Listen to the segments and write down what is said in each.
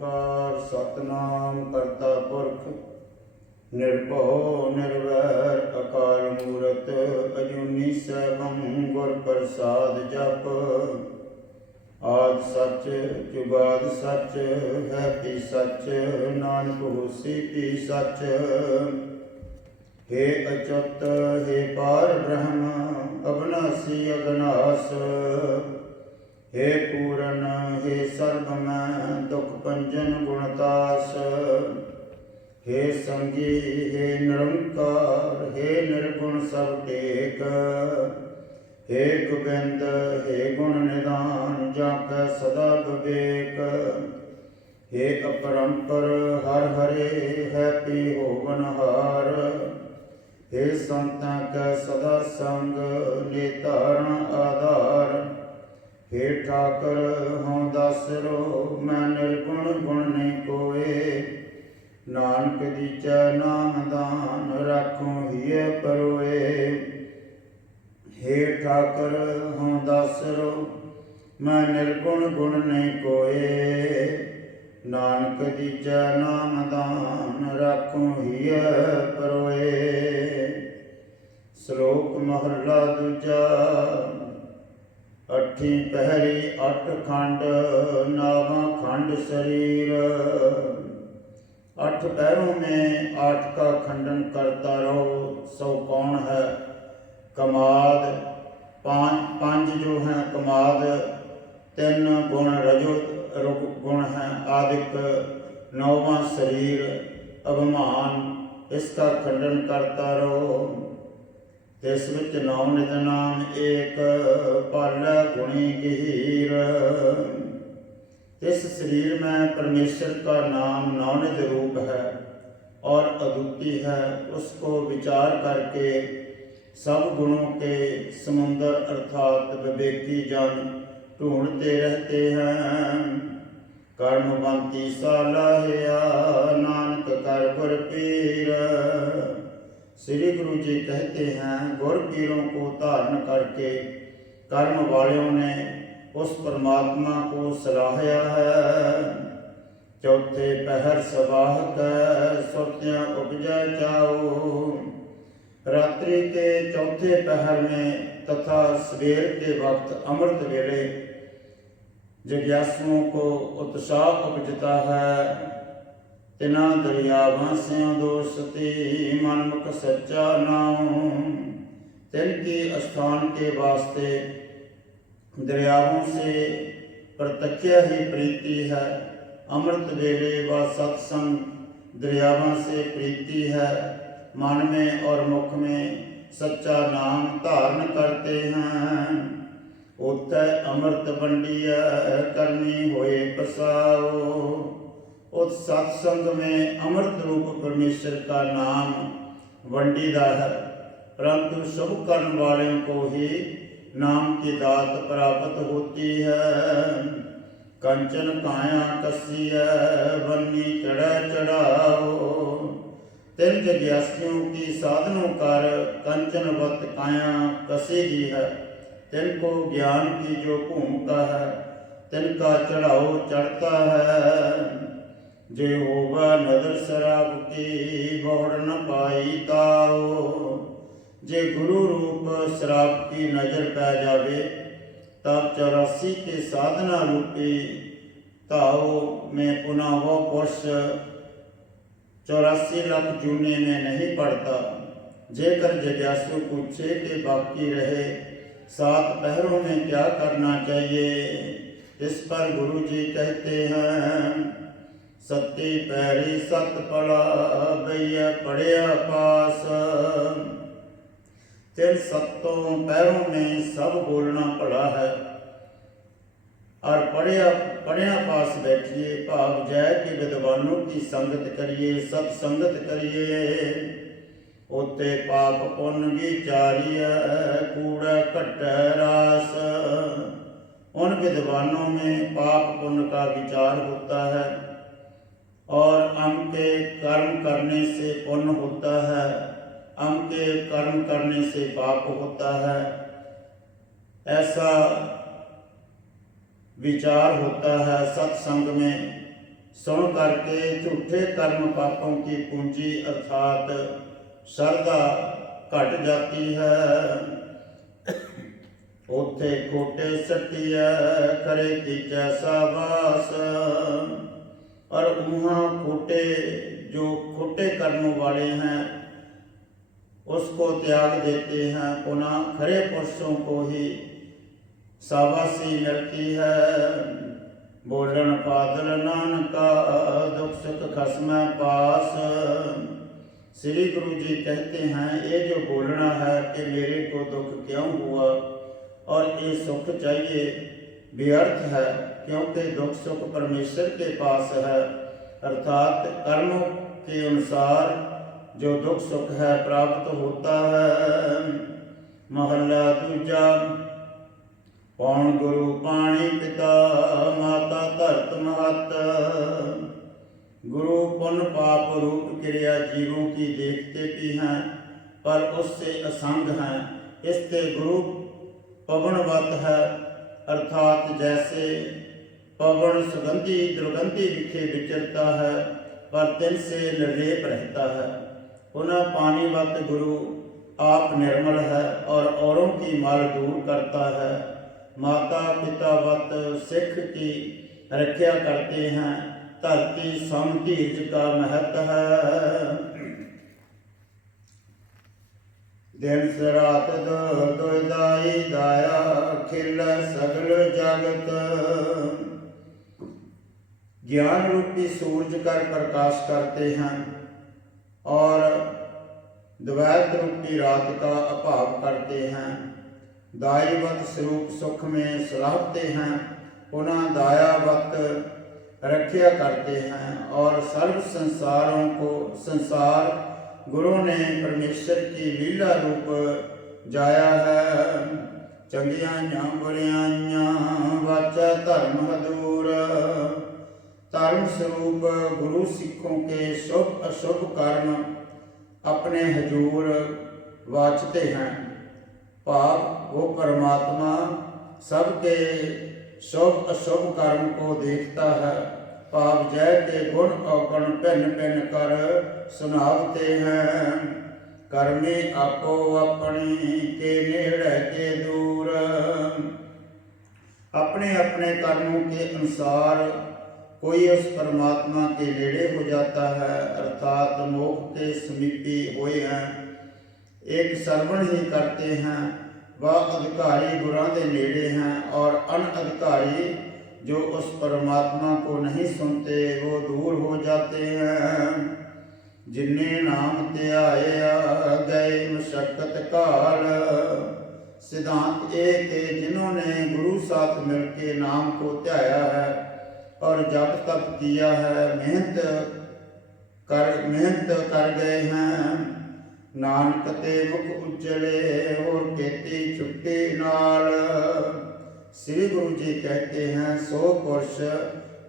ਓੰਕਾਰ ਸਤਿਨਾਮ ਕਰਤਾ ਪੁਰਖ ਨਿਰਭਉ ਨਿਰਵੈਰ ਅਕਾਲ ਮੂਰਤ ਅਜੂਨੀ ਸੈਭੰ ਗੁਰ ਪ੍ਰਸਾਦ ਜਪ। ਆਦਿ ਸੱਚ ਜੁਗਾਦਿ ਸੱਚ ਹੈ ਭੀ ਸੱਚ ਨਾਨਕ ਹੋਸੀ ਭੀ ਸੱਚ। हे अच्युत हे पार ब्रह्म अविनाशी अविनाश। हे पूरन हे सर्वमय दुख भंजन गुणतास। हे संगी हे निरंकार हे निर्गुण सब टेक। हे गोबिंद हे गुण निधान जाकै सदा विवेक। हे अपरंपर हर हरे है पी होवनहार। हे संतां कै सदा संग निधारण आधार। हे ठाकर हों दासरो मैं निर्गुण गुण नहीं कोय। नानक दीजै नाम दान राखूं हिय परोए। हे ठाकर हों दासरो मैं निर्गुण गुण नहीं कोय। नानक दीजै नाम दान राखूं हिय परोए। श्लोक महला दूजा। अठी पहरी अठ खंड नावा खंड शरीर। अठ पैरों में आठ का खंडन करता रहो सो कौन है? कमाद पांच जो हैं कमाद। तीन गुण रजो गुण हैं आदिक। नौवां शरीर अभिमान इसका खंडन करता रहो। तिस विच नौ नित नाम एक पालै गुणी गहीर। इस शरीर में परमेश्वर का नाम नौनिध रूप है और अद्वितीय है। उसको विचार करके सब गुणों के समुंदर अर्थात विवेकी जन ढूंढते रहते हैं। कर्मवंती सालाहिया नानक कर गुर पीर। श्री गुरु जी कहते हैं गुर पीरों को धारण करके कर्म वालों ने उस परमात्मा को सराहया है। चौथे पहर सबाह कै सुरतियाँ उपजै चाओ। रात्रि के चौथे पहर में तथा सवेर के वक्त अमृत वेले जिज्ञासुओं को उत्साह उपजता है। तिना दरियावां स्यों दोषती मनमुख सच्चा नाम। तिनकी स्थान के वास्ते दरियाओं से प्रत्यक्ष ही प्रीति है। अमृत वेले व सत्संग दरियावां से प्रीति है। मन में और मुख में सच्चा नाम धारण करते हैं। उत्तै अमृत बंडिया करनी होए पसाओ। उस सत्संग में अमृत रूप परमेश्वर का नाम वंडीदा है। परंतु शुभ कर्म वालों को ही नाम की दात प्राप्त होती है। कंचन काया कसिया बन्नी चढ़ा चढ़ाओ। तिन जिज्ञासियों की साधनों कर कंचनवत काया कसेगी है। तिनको ज्ञान की जो भूमिका है तिनका चढ़ाओ चढ़ता है। जे होगा नदर शराब की बहुड़ न पाई ताओ। जे गुरु रूप शराब की नजर पै जावे तब 84 के साधना रूपी ताओ में पुनः वो पुरुष 84 लाख जूने में नहीं पड़ता। जेकर जिज्ञासु पूछे कि बाकी रहे 7 पहरों में क्या करना चाहिए, इस पर गुरु जी कहते हैं सत्ती पैरी सत पड़ा भैया पढ़िया पास। तिन सत्तों पैरों में सब बोलना पड़ा है और पढ़िया पास बैठिए। भाव जय के विद्वानों की संगत करिए सत्संगत करिए। उते पाप पुण्य विचारिय कूड़ा घट रास। उन विद्वानों में पाप पुण्य का विचार होता है और अम के कर्म करने से पुण्य होता है, अम के कर्म करने से पाप होता है। ऐसा विचार होता है सत्संग में। सुन करके झूठे कर्म पापों की पूंजी अर्थात श्रद्धा घट जाती है। उथे खोटे सटिया करे कीचा साबास, और वहाँ खोटे जो खोटे कर्म वाले हैं उसको त्याग देते हैं, पुनः खरे पुरुषों को ही शाबाशी मिलती है। बोलन पादल नानका दुख सुख खसमै पास। श्री गुरु जी कहते हैं ये जो बोलना है कि मेरे को दुख क्यों हुआ और ये सुख चाहिए, व्यर्थ है, क्योंकि दुख सुख परमेश्वर के पास है। अर्थात कर्मों के अनुसार जो दुख सुख है प्राप्त होता है। महला दूजा। पौन गुरु पाणी पिता माता धरत महत। गुरु पुण्य पाप रूप क्रिया जीवों की देखते भी हैं पर उससे असंग हैं। इससे गुरु पवनवत है, अर्थात जैसे पवन सुगंधी दुर्गंधी विखे विचरता है पर तिन से निर्लेप रहता है। पुनः पानीवत गुरु आप निर्मल है और औरों की मल दूर करता है। माता पितावत सिख की रक्षा करते हैं। धरती सम धीरज का महत्व है। दिन से रात दुदाई दाया खिल सगल जगत। ज्ञान रूपी सूरज कर प्रकाश करते हैं और द्वैत रूपी रात का अभाव करते हैं। दायवत स्वरूप सुख में सराहते हैं, पुनः दायावत रक्षा करते हैं और सर्व संसार गुरु ने परमेश्वर की लीला रूप जाया है। चंगियां बुरियां वाचा धर्म हदूर। धर्म स्वरूप गुरु सिखों के शुभ अशुभ कर्म अपने हजूर वाचते हैं। भाव वो परमात्मा सबके शुभ अशुभ कर्म को देखता है। भाव जय के गुण अवगुण भिन्न भिन्न कर सुनावते हैं। कर्मी आपो अपनी के नेड़े के दूर। अपने अपने कर्मों के अनुसार कोई उस परमात्मा के नेड़े हो जाता है, अर्थात मोक्ष के समीपी हुए हैं। एक श्रवण ही करते हैं वह अधिकारी गुरां दे नेड़े हैं, और अनअधिकारी जो उस परमात्मा को नहीं सुनते वो दूर हो जाते हैं। जिन्हें नाम त्याया गए मशक्कत काल। सिद्धांत एक है जिन्होंने गुरु साथ मिलके नाम को त्याया है और जप तप किया है, मेहनत कर गए हैं। नानक ते मुख उज्जले और खेती छुट्टी नाल। श्री गुरु जी कहते हैं 100 पुरुष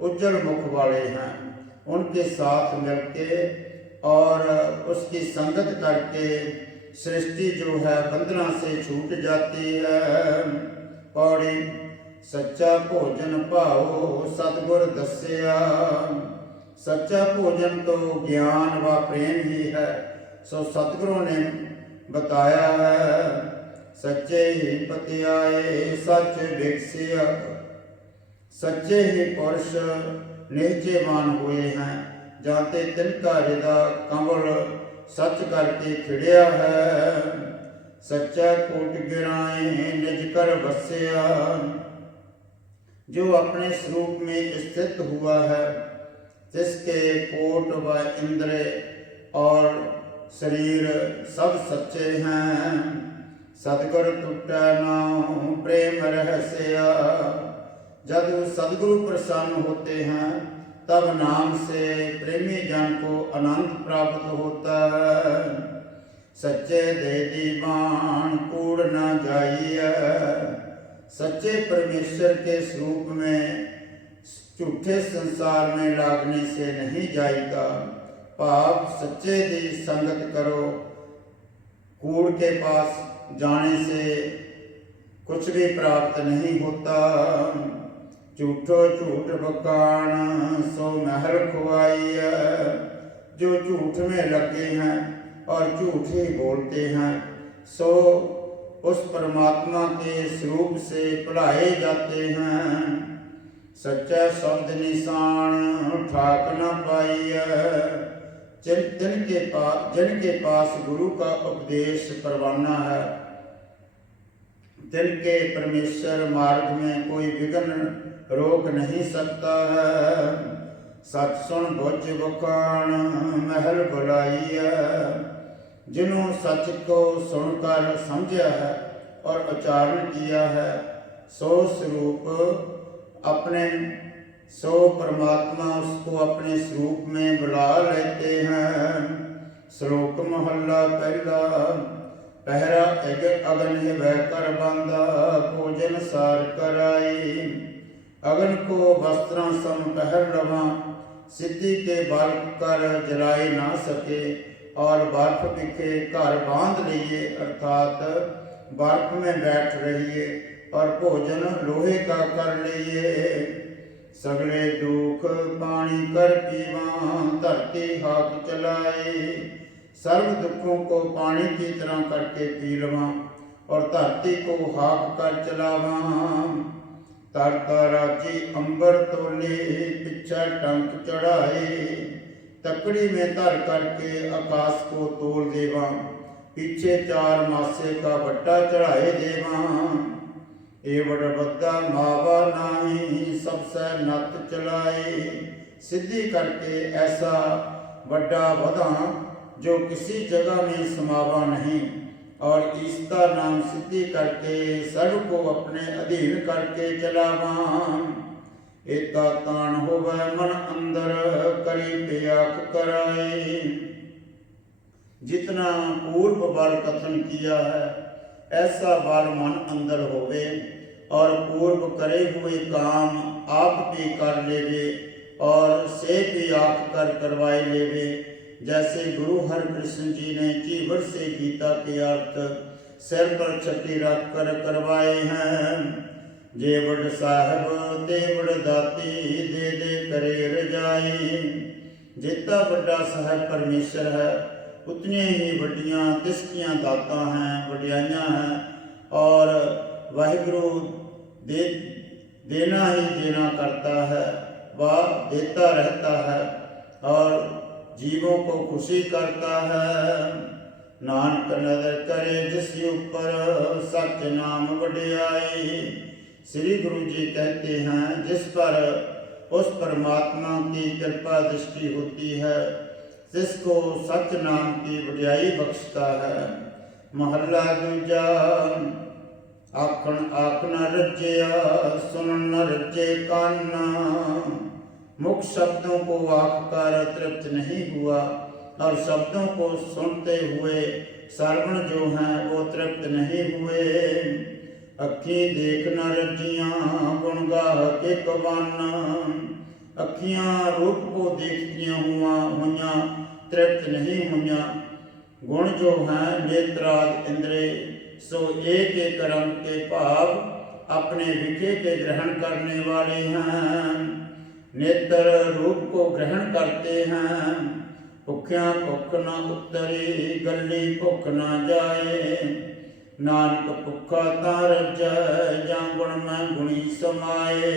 उज्जवल मुख वाले हैं, उनके साथ मिलके और उसकी संगत करके सृष्टि जो है बंधना से छूट जाती है। पौड़ी सच्चा भोजन पाओ सतगुर दस्या। सच्चा भोजन तो ज्ञान व प्रेम ही है, सो सतगुरु ने बताया है। सच्चे ही पतियाए सच विकसिया। सच्चे ही पुरुष निश्चयवान हुए हैं, जाते तिनका हृदय कमल सच करके खिड़िया है। सच्चा कूट गिराए निज कर बस्या। जो अपने स्वरूप में स्थित हुआ है, जिसके कोट व इंद्र और शरीर सब सच्चे हैं। सदगुरु टूटा नाम प्रेम रहस्या। जब सदगुरु प्रसन्न होते हैं तब नाम से प्रेमी जन को आनंद प्राप्त होता है। सच्चे दे दीवान कूड़ न जाइए। सच्चे परमेश्वर के स्वरूप में झूठे संसार में लागने से नहीं जाएगा। पाप सच्चे दी संगत करो, कूड़ के पास जाने से कुछ भी प्राप्त नहीं होता। झूठो झूठ बखान सो महल खुआइया। जो झूठ में लगे हैं और झूठ ही बोलते हैं सो उस परमात्मा के स्वरूप से भुलाए जाते हैं। सच्चा शब्द निशान ठाक न पाइया। जिनके पास गुरु का उपदेश परवाना है, जिनके परमेश्वर मार्ग में कोई विघ्न रोक नहीं सकता है। सच सुन बुझ बखान महल बुलाइया। जिन्हों सच को सुनकर समझा है और उच्चारण किया है सो स्वरूप अपने परमात्मा उसको अपने स्वरूप में बुला लेते हैं। श्लोक महला पहला। पहरा अगन है कर बांधा भोजन सार कराई। अगन को वस्त्रां सम पहर लवा सिद्धि के बल कर जलाए ना सके। और बर्फ बिखे घर बांध लिए अर्थात बर्फ में बैठ रहिए और भोजन लोहे का कर लिए। सगले दुख पानी कर पीवा धरती हाथ चलाए। सर्व दुखों को पानी की तरह करके पी लवा और धरती को हाक कर चलावा। तरता राजी अंबर तोले पिछा टंक चढ़ाए। तकड़ी में धर करके आकाश को तोल देवा। पीछे 4 मासे का बट्टा चढ़ाए देवा। एवड़ बद्दा मावा नाही सबसे नत चलाए। सिद्धि करके ऐसा बड़ा वधा जो किसी जगह में समावा नहीं। और ईस्ता नाम सिद्धि करके सर्व को अपने अधीन करके चलावा। एता तान होवे मन अंदर करी त्याग कराए। जितना पूर्व बल कथन किया है ऐसा बल मन अंदर होवे और पूर्व करे हुए काम आप भी कर लेवे और से भी आख कर करवाए लेवे। जैसे गुरु हरकृष्ण जी ने चीवर से गीता के अर्थ सिर पर छठी रख कर करवाए हैं। जे बड़ साहब ते बड़ दाती दे दे करे रजाई। जितना बड़ा साहब परमेश्वर है उतनी ही बड़ियाँ तिसकियाँ दाता हैं वड्याइयाँ हैं। और वाहिगुरु देना ही देना करता है वह देता रहता है और जीवों को खुशी करता है। नानक नदर करे जिस ऊपर सच नाम वड्याई। श्री गुरु जी कहते हैं जिस पर उस परमात्मा की कृपा दृष्टि होती है जिसको सच नाम की वड्याई बख्शता है। महला दूजा। आखन आख न रज्या सुन न रज्जे कान। मुख शब्दों को आख कर तृप्त नहीं हुआ और शब्दों को सुनते हुए श्रवण जो हैं वो तृप्त नहीं हुए। अखी देख न रजियाँ गुण गाह के कवाना। अखियाँ रूप को देखतियाँ हुआ तृप्त नहीं हुआ। गुण जो हैं नेत्राद इंद्रिय सो एक एक रंग के भाव अपने विखे के ग्रहण करने वाले हैं। नेत्र रूप को ग्रहण करते हैं। भुखिया भुख न उतरी गली भुख न जाए। नानक भुखा तार जा गुण में गुणी समाए।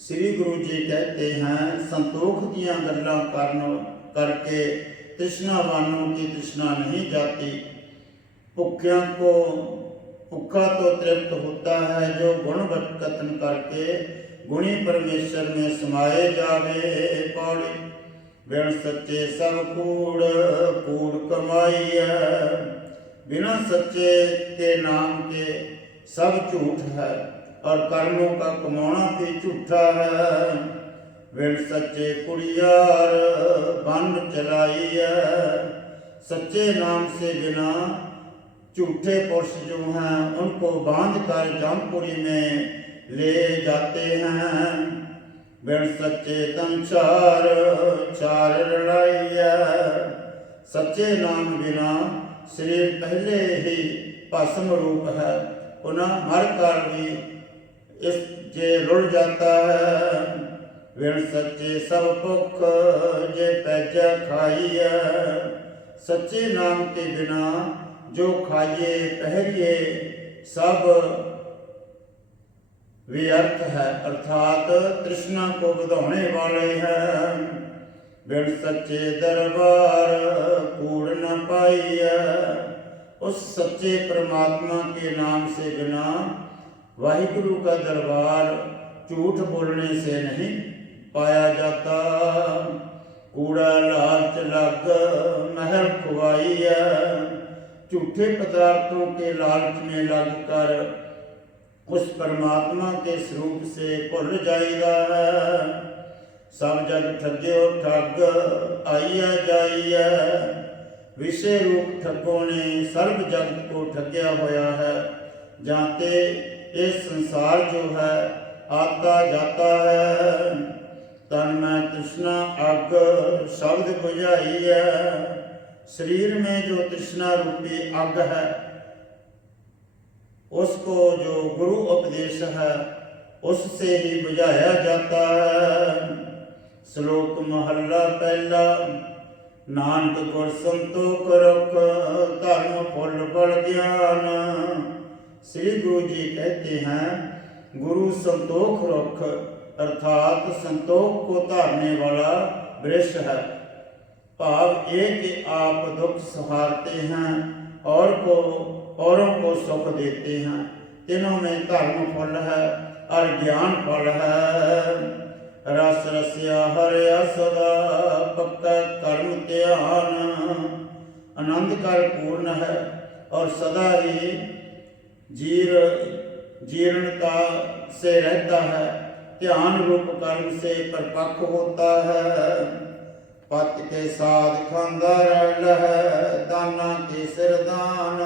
श्री गुरु जी कहते हैं संतोख दियाँ गल्लां करके तृष्णावानों की तृष्णा नहीं जाती। भुखिया को भुखा तो तृप्त होता है जो गुण कथन करके गुणी परमेश्वर में समाये जावे। पौड़ी बिन सच्चे सब कूड़ कूड़ कमाई है। बिना सच्चे के नाम के सब झूठ है और कर्मों का कमाना भी झूठा है। बिन सच्चे कुड़ियार बन चलाई है। सच्चे नाम से बिना झूठे पुरुष जो हैं उनको बांध कर जामपुरी में ले जाते हैं। बिन सच्चे तन चार लड़ाई है। सच्चे नाम बिना शरीर पहले ही भस्म रूप है। पुनः मर कर भी इस जे रुड़ जाता है। विण सच्चे सब भुख जे पैजा खाइए। सच्चे नाम के बिना जो खाइए पहरिए सब व्यर्थ है, अर्थात तृष्णा को बढ़ाने वाले हैं। बिन सच्चे दरबार कूड़ न पाइए। उस सच्चे परमात्मा के नाम से बिना वाहिगुरु का दरबार झूठ बोलने से नहीं पाया जाता। कूड़ा लालच लग महल खुआइए। झूठे पदार्थों के लालच में लगकर उस परमात्मा के स्वरूप से भुल जाइदा है। सब जग ठग्यो ठग आइया जाइया। विषय रूप ठगों ने सर्व जगत को ठग्या होया है। जाते ये संसार जो है आता जाता है। तन में तृष्णा अग शब्द बुझाई है। शरीर में जो तृष्णा रूपी अग है उसको जो गुरु उपदेश है उससे ही बुझाया जाता है। श्लोक महला पहला। नानक गुर संतोख रख धर्म फुल बल ज्ञान। श्री गुरु जी कहते हैं गुरु संतोख रुख अर्थात संतोख को धारने वाला वृक्ष है। भाव ये कि आप दुख सहारते हैं औरों को सुख देते हैं। तीनों में धर्म फल है और ज्ञान फल है। रस रस्या हरिया सदा पक्का कर्म ध्यान। आनंद कर पूर्ण है और सदा ही जीर्णता से रहता है। ध्यान रूप कर्म से परिपक्व होता है। पत के साथ खांदा रल है दाना के सिरदान।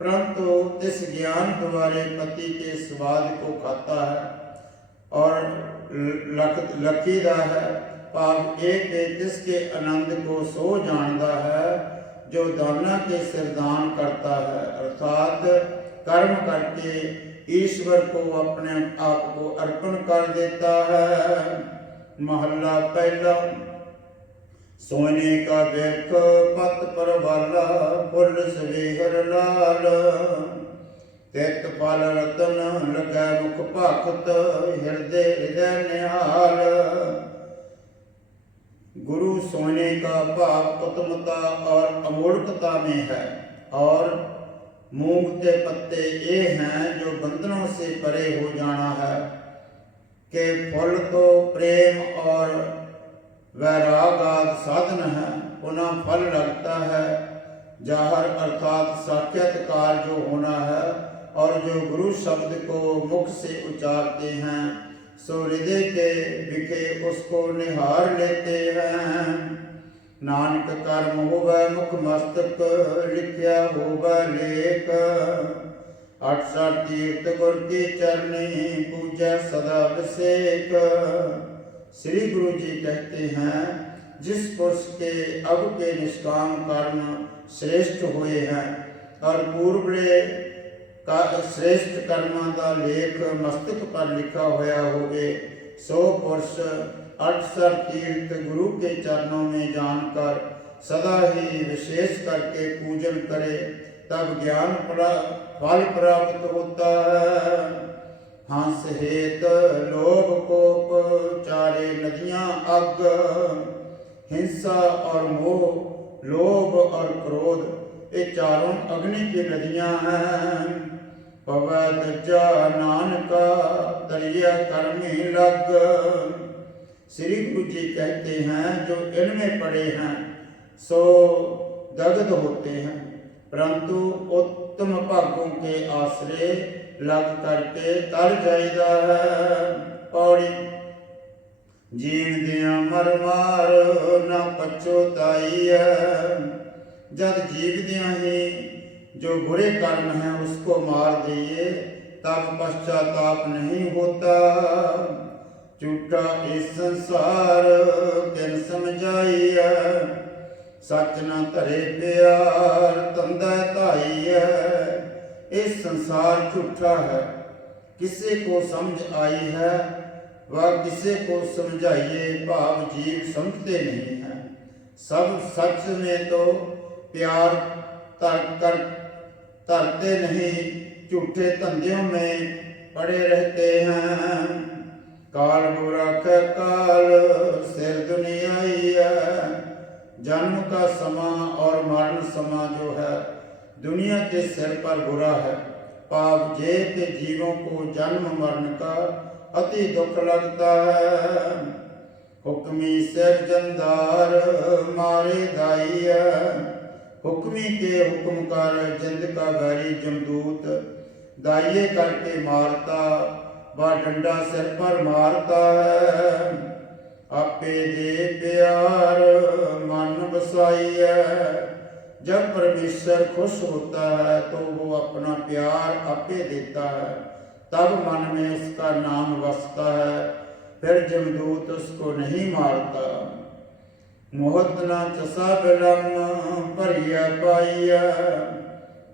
परंतु इस ज्ञान द्वारे पति के स्वाद को खाता है और लखीदा है। भाव एक जिसके आनंद को सो जानता है जो दाना के सिरदान करता है अर्थात कर्म करके ईश्वर को अपने आप को अर्पण कर देता है। महला पहला। सोने का बेख पत पर वाला फुल सवेहर लाल। तित फल रतन लगे मुख भक्त हृदय निहाल। गुरु सोने का भाव उत्तमता और अमूर्खता में है और मूंग के पत्ते ये हैं जो बंधनों से परे हो जाना है। के फल तो प्रेम और वैराग आदि साधन है। पुनः फल लगता है जाहर अर्थात साक्षात्कार जो होना है और जो गुरु शब्द को मुख से उच्चारते हैं सो हृदय के विखे उसको निहार लेते हैं। नानक कर्म होवे मुख मस्तक लिखया होवे लेख। 68 तीर्थ गुर के चरणी पूजा सदा विसेक। श्री गुरु जी कहते हैं जिस पुरुष के अब के निष्काम कर्म श्रेष्ठ हुए हैं और पूर्वले का श्रेष्ठ कर्मां का लेख मस्तक पर लिखा होया होवे सो पुरुष 68 तीर्थ गुरु के चरणों में जानकर सदा ही विशेष करके पूजन करे तब ज्ञान फल प्राप्त होता है। हंस हेत लोभ कोप चारे नदियां अग। हिंसा और मोह लोभ और क्रोध ये चारों अग्नि की नदियां हैं। पवै दज्जा नानका तरिया कर्मी लग। श्री गुरु जी कहते हैं जो इनमें पड़े हैं सो दग्ध होते हैं परंतु उत्तम भागों के आश्रय लग करके तर जाइदा है। पौड़ी। जीव दिया मर मार न पछोताई है। जब जीव दिया ही जो बुरे कर्म हैं उसको मार दिए तब पश्चाताप नहीं होता। झूठा इस संसार किन समझाइया। सच न धरे प्यार तंदा धाइया। इस संसार झूठा है किसे को समझ आई है, वह किसे को समझाइए, भाव जीव समझते नहीं है। सब सच में तो प्यार तरते नहीं, झूठे धंधों में पड़े रहते हैं। काल बुरा का काल सिर दुनियाई है, जन्म का समा और मरण समा जो है दुनिया के सिर पर बुरा है। पाप जे के जीवों को जन्म मरण का अति दुख लगता है। हुक्मी सिरजंदार मारे दाई है, हुक्मी के हुक्म कर जिंद का बैरी जमदूत दाइये करके मारता, वह डंडा सिर पर मारता है। आपे दे प्यार मन बसाई है, जब परमेश्वर खुश होता है तो वो अपना प्यार आपे देता है, तब मन में उसका नाम बसता है, फिर जमदूत उसको नहीं मारता। मोहत न चसा बिलम भरिया पाइया,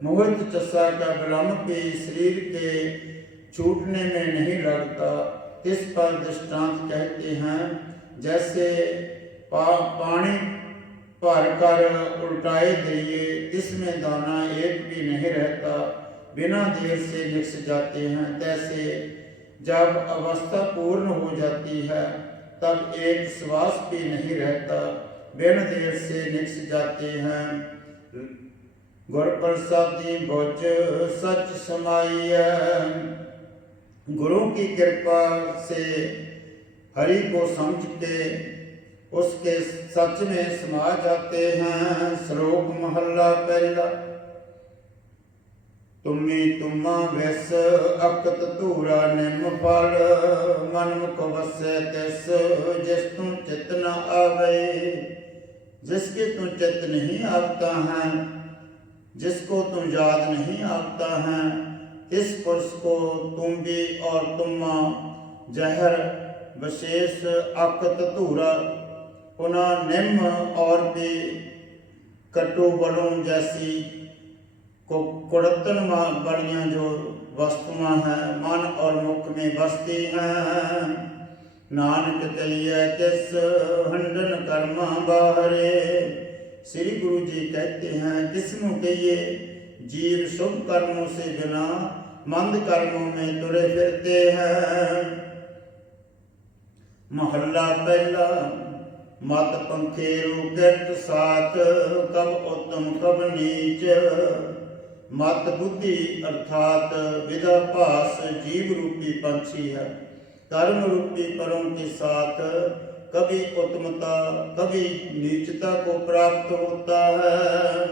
मोहित चसा का विलम्ब भी शरीर के छूटने में नहीं लगता। इस पर दृष्टांत कहते हैं, जैसे पानी भर कर उल्टाए दिए, इसमें दाना एक भी नहीं रहता, बिना देर से निकस जाते हैं। तैसे जब अवस्था पूर्ण हो जाती है तब एक श्वास भी नहीं रहता, बिन देर से निकस जाते हैं। गुर प्रसादी बुझ सच समाई है, गुरु की कृपा से हरि को समझ के उसके सच में समा जाते हैं। श्लोक महला पहला। तुम्ही तुम्मा वैस अकत धूरा निम फल, मनमुख वसै तिस जिस तुम चित न आवे। जिसके तुम चित नहीं आता है, जिसको तुम याद नहीं आता है, इस पुरुष को तुम भी और तुम्मा जहर विशेष अकत धूरा, पुनः निम्न और भी कटु बलों जैसी कुड़तन बड़ियाँ जो वस्तुआं हैं मन और मुख में बसती हैं। नानक कहिए किस हंडन कर्मा बाहरे। श्री गुरु जी कहते हैं, किसनु कहिए जीव शुभ कर्मों से बिना मंद कर्मों में तुरे फिरते हैं। महला पहला। मत पंखेरु किरत साथ, कब उत्तम कब नीच। मत बुद्धि अर्थात विदा पास जीव रूपी पंछी है, कर्म रूपी परों के साथ कभी उत्तमता कभी नीचता को प्राप्त होता है।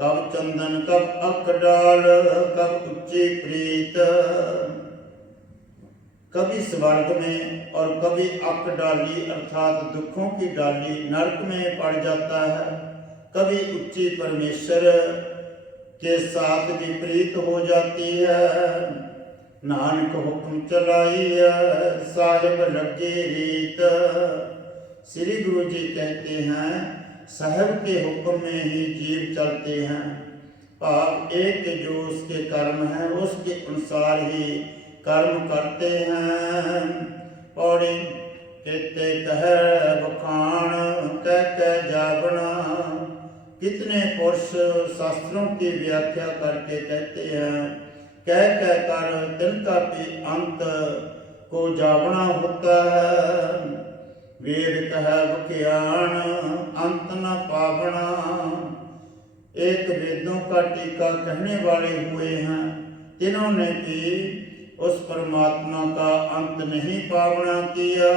कब चंदन कब अक डाल, कब उच्ची प्रीत। कभी स्वर्ग में और कभी अक डाली अर्थात दुखों की डाली नरक में पड़ जाता है। कभी उच्ची परमेश्वर के साथ विपरीत हो जाती है। नानक हुक्म चलाई साहिब लगे रीत। श्री गुरु जी कहते हैं, साहिब के हुक्म में ही जीव चलते हैं। भाव एक जो उसके कर्म है उसके अनुसार ही कर्म करते हैं। पौड़ी कहते कह बखान कह जागना। कितने पुरुष शास्त्रों की व्याख्या करके कहते हैं, कह कर तिनका भी अंत को जागना होता है। वेद कह बख्यान अंत न पावना। एक वेदों का टीका कहने वाले हुए हैं, जिन्होंने भी उस परमात्मा का अंत नहीं पावना किया।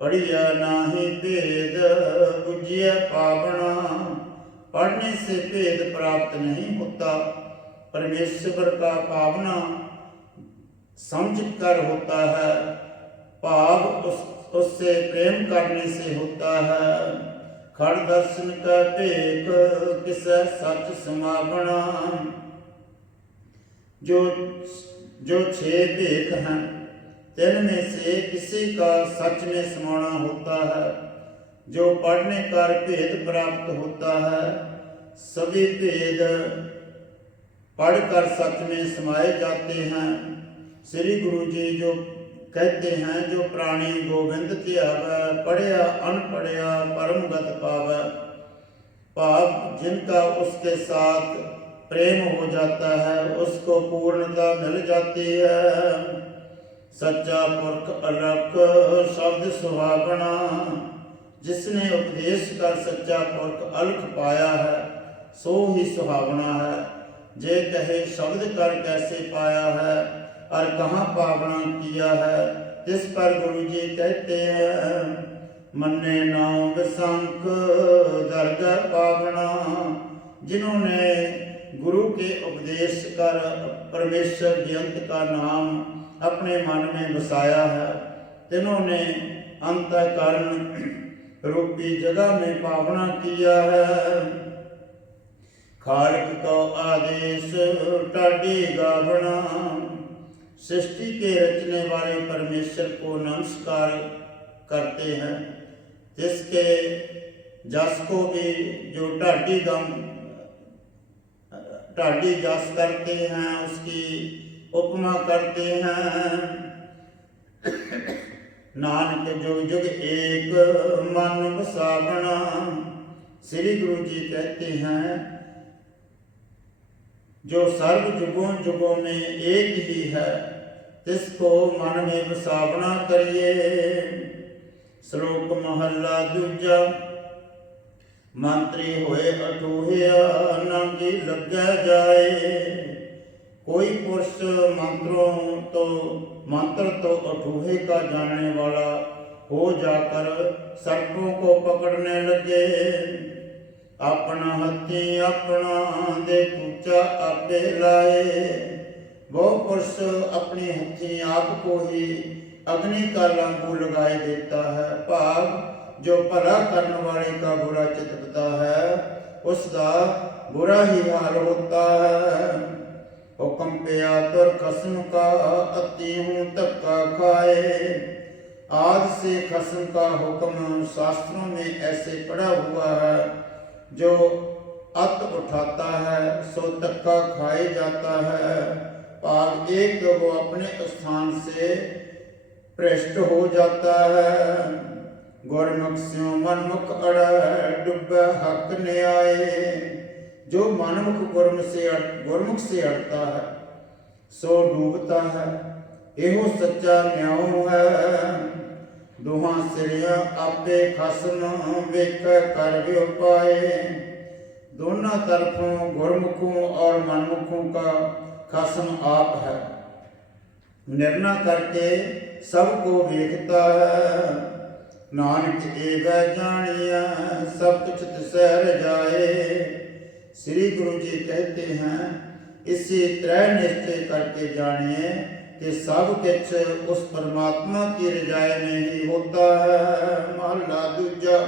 पढ़िया नाही भेद बुझिया पावना। पढ़ने से भेद प्राप्त नहीं होता, परमेश्वर का पावना समझ कर होता है। भाव उससे प्रेम करने से होता है। खड़ दर्शन का भेक किस सच समावना। जो 6 भेख हैं, तिनमें से किसी का सच में समाना होता है। जो पढ़ने कर भेद प्राप्त होता है, सभी भेद पढ़कर सच में समाये जाते हैं। श्री गुरु जी जो कहते हैं, जो प्राणी गोविंद ध्यावै, पढ़िया अनपढ़िया परम गत पावै। भाव जिनका उसके साथ प्रेम हो जाता है, उसको पूर्णता मिल जाती है। सच्चा पुरख अलख शब्द सुहावना, जिसने उपदेश कर सच्चा पुरख अलख पाया है, सो ही सुहावना है। जे कहे शब्द कर कैसे पाया है, और कहाँ पावना किया है, इस पर गुरु जी कहते हैं, मन्ने नाम विसंक दरगह पावना। जिन्होंने गुरु के उपदेश कर परमेश्वर बेअंत का नाम अपने मन में बसाया है, तिन्होंने अंतःकरण रूपी जगह में पावना किया है। खालक को आदेश टाढ़ी गावना, सृष्टि के रचने वाले परमेश्वर को नमस्कार करते हैं। जिसके जस को भी जो ढाडी जस करते हैं, उसकी उपमा करते हैं। नानक जुग जुग एक मन बसावना। श्री गुरु जी कहते हैं, जो सर्व जुगों जुगों में एक ही है, तिसको मन में बसावना करिए। श्लोक महला दूजा, मंत्री होए अठूहिया, नांगी लग्या जाए। कोई पुरुष मंत्र तो अठूहे का जानने वाला हो जाकर सर्पों को पकड़ने लगे। अपना हथी अपना दे कूचा आपे लाए। वो पुरुष अपने हथी आप को ही अग्नि का लांबू लगाए देता है। भाव जो भला करने वाले का बुरा चितकता है, उसका बुरा ही हाल होता है। हुक्म पिया तुर खसम का, अति हूँ धक्का खाए। आज से खसम का हुक्म शास्त्रों में ऐसे पड़ा हुआ है, जो अत उठाता है सो धक्का खाए जाता है। भाव एक वो अपने स्थान से भ्रष्ट हो जाता है। गुरमुख स्यों मनमुख अड़, डुब्बे हक न्याय। जो मनमुख गुरमुख से अड़ता है, सो डूबता है। एहो सच्चा न्याय है। दुहा सिरिया आपे खसम, वेख कर भी पाए। दोनों तरफों गुरमुखों और मनमुखों का खसम आप है। निर्णय करके सबको वेखता है। नानक एवं जानिया, सब कुछ तिसर जाए। श्री गुरु जी कहते हैं, इसी त्रय निश्चय करके जानिए कि सब कुछ उस परमात्मा की रजाई में ही होता है। महला दूजा,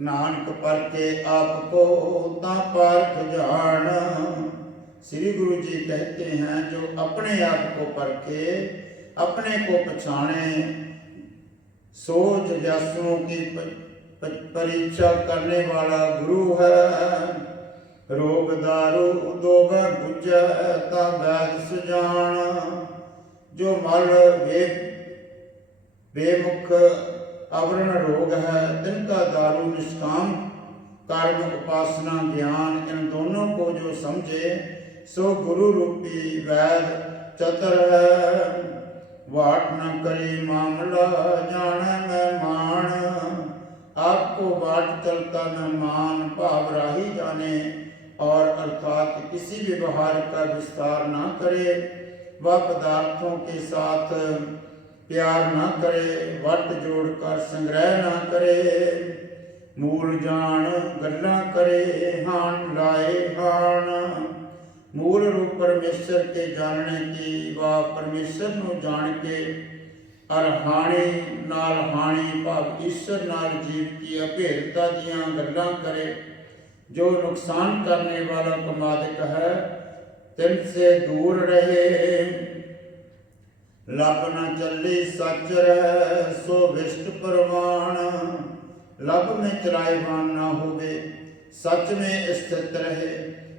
नानक परखे आपको ता पारख जान। श्री गुरु जी कहते हैं, जो अपने आप को परखे, अपने को पछाने, सो जिज्ञासुओं की परीक्षा करने वाला गुरु है। रोग दारू दोग गुज ता वैद सुजान। जो मल बेमुख आवरण रोग है, तिनका दारू निष्काम कर्म उपासना ज्ञान, इन दोनों को जो समझे, सो गुरु रूपी वैद चतर है। वाट न करी मामला, जाने मैं मान। आपको बाट चलता न मान, भाव राही जाने, और अर्थात किसी भी व्यवहार का विस्तार ना करे। वह पदार्थों के साथ प्यार ना करे, वट जोड़कर संग्रह ना करे। मूल जान गल्ला करे, हान लाए हान। मूल रूप परमेश्वर के जानने की, व परमेश्वर ਨੂੰ जान के और हानि भाव ईश्वर नाल जीव की अभेदता दियां गल्लां करे। जो नुकसान करने वाला कमादिक है, तिनसे दूर रहे। लब न चली सच रहे, सो विष्ट प्रमाण। लब में चलायमान ना होवे, सच में स्थित रहे,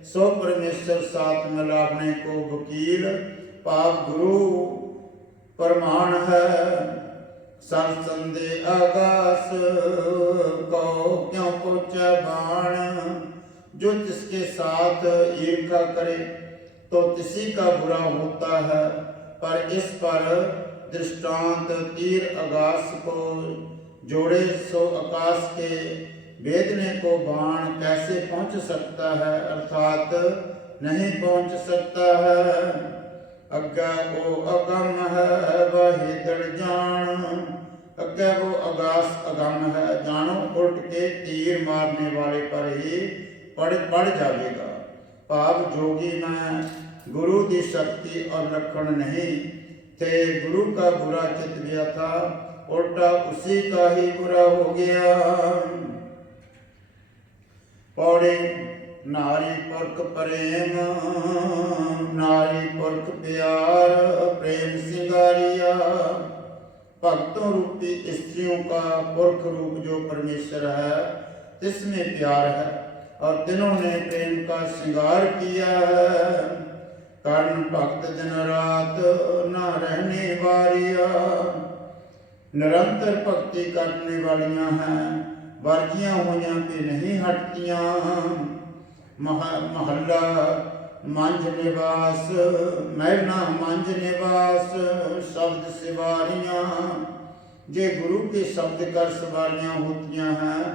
सो परमेश्वर साथ मिलावने को वकील पाप गुरु प्रमाण है। सत संदे आकाश को क्यों पहुँचा बाण, जो जिसके साथ ईर्ष्या करे तो किसी का बुरा होता है। पर इस पर दृष्टांत तीर आकाश को जोड़े सो आकाश के वेदने को बाण कैसे पहुंच सकता है, अर्थात नहीं पहुंच सकता है। अग्गा वो अगम है वही दड़ जान, अग्गा वो आकाश अगम है, जानो उल्ट के तीर मारने वाले पर ही पड़ जाएगा। भाव जोगी में गुरु की शक्ति और लक्षण नहीं थे, गुरु का बुरा चित गया था, उल्टा उसी का ही बुरा हो गया। पौड़े नारी पुरख प्रेम, नारी पुरख प्यार, प्रेम सिंगारिया। भक्तों रूपी स्त्रियों का पुरख रूप जो परमेश्वर है तिसमें प्यार है, और तीनों ने प्रेम का श्रृंगार किया है। कारण भक्त दिन रात न रहने वालिया, निरंतर भक्ति करने वालियां हैं, वर्जियां हुई भी नहीं हटतियां। महला मंझ निवास, महला मंझ निवास, शब्द सिवारियां। जे गुरु के शब्द कर सवारियां होतियां हैं,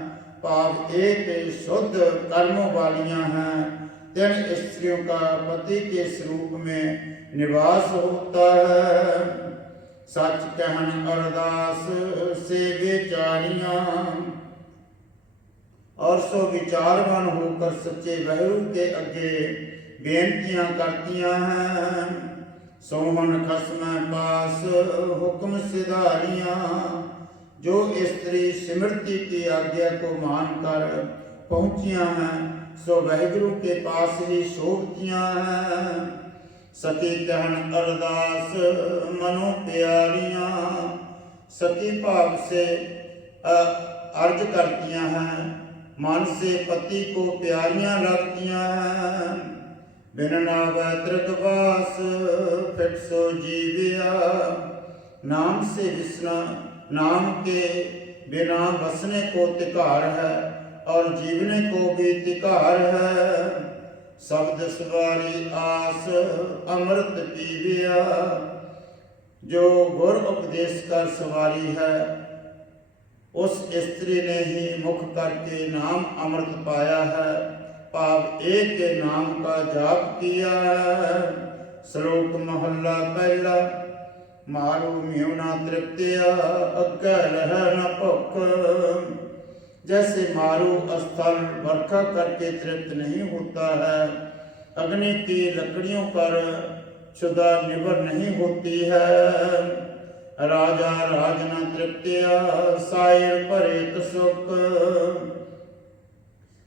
भाव एक शुद्ध कर्मों वालियां हैं। तीन स्त्रियों का पति के स्वरूप में निवास होता है। सच कहन अरदास से विचारियां, और सो विचारवान होकर सच्चे बहू के अगे बेनतियां करतियां हैं। सोहन खसम पास हुक्म सिधारियां, जो स्त्री स्मृति की आज्ञा को मानकर पहुंचियां हैं, सो वाहिगुरु के पास ही शोभतियां हैं। सती कहन अरदास मनो प्यारियां, सती भाव से अर्ज करतियां हैं, मन से पति को प्यारियां लगतियां हैं। बिन नावै त्रिकवास फिट सो जीविया, नाम से विसना, नाम के बिना बसने को तिकार है, और जीवने को भी तिकार है। शब्द सवारी आस अमृत पीविया, जो गुर उपदेश कर सवारी है, उस स्त्री ने ही मुख करके नाम अमृत पाया है। भाव एक के नाम का जाप किया है। श्लोक महला पहला, मारू म्यूना तृप्तिया अग्गे रह न भुख। जैसे मारू स्थल वर्षा करके तृप्त नहीं होता है, अग्नि की लकड़ियों पर क्षुधा निबर नहीं होती है। राजा राज न तृप्तिया सायर पर एक सुख,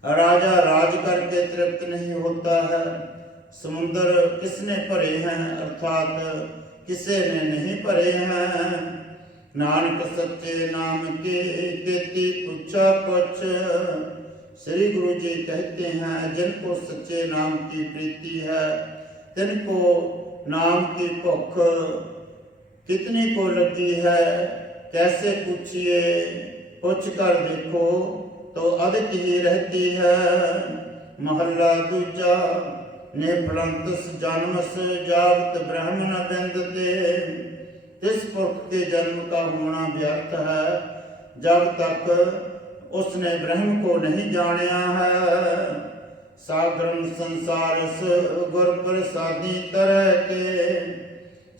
राजा राज करके तृप्त नहीं होता है। समुद्र किसने भरे हैं, अर्थात किसे ने नहीं भरे हैं। नानक सच्चे नाम के केती पूछा कुछ। श्री गुरु जी कहते हैं, जिनको सच्चे नाम की प्रीति है, तिनको नाम की भुख कितनी को लगी है, कैसे पूछिए, पूछ कर देखो तो अधिक ही रहती है। महला दूजा, निफलंतस जन्मस जावत ब्रह्म न बिंदते। इस पुरुष के जन्म का होना व्यर्थ है, जब तक उसने ब्रह्म को नहीं जाना है। सागरम संसारस गुर प्रसादी तरह के।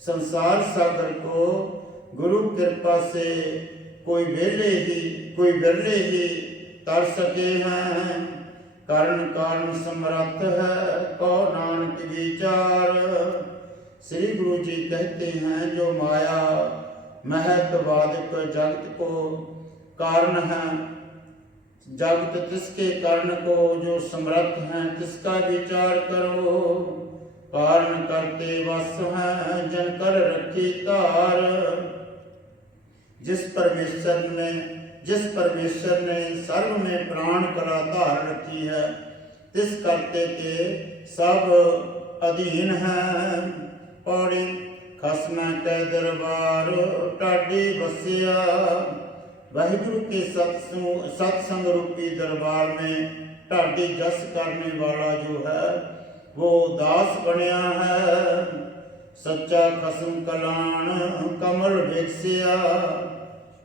संसार सागर को गुरु कृपा से कोई बिरले ही तर सके हैं। कारण समर्थ है को नानक विचार। श्री गुरु जी कहते हैं, जो माया महत्वादिक जगत को कारण है, जगत तिसके कारण को जो समर्थ हैं, तिसका विचार करो। कारण करते वस हैं जन कर रखी तार। जिस परमेश्वर ने सर्व में प्राण कला धार रखी है, तिस करते के सब अधीन हैं। पौड़ी खसम कै दरबार टाडी बसिया। वाहिगुरु के सत्संग रूपी दरबार में ढाडी जस करने वाला जो है वो दास बनया है। सच्चा खसम कलान कमल विकसिया।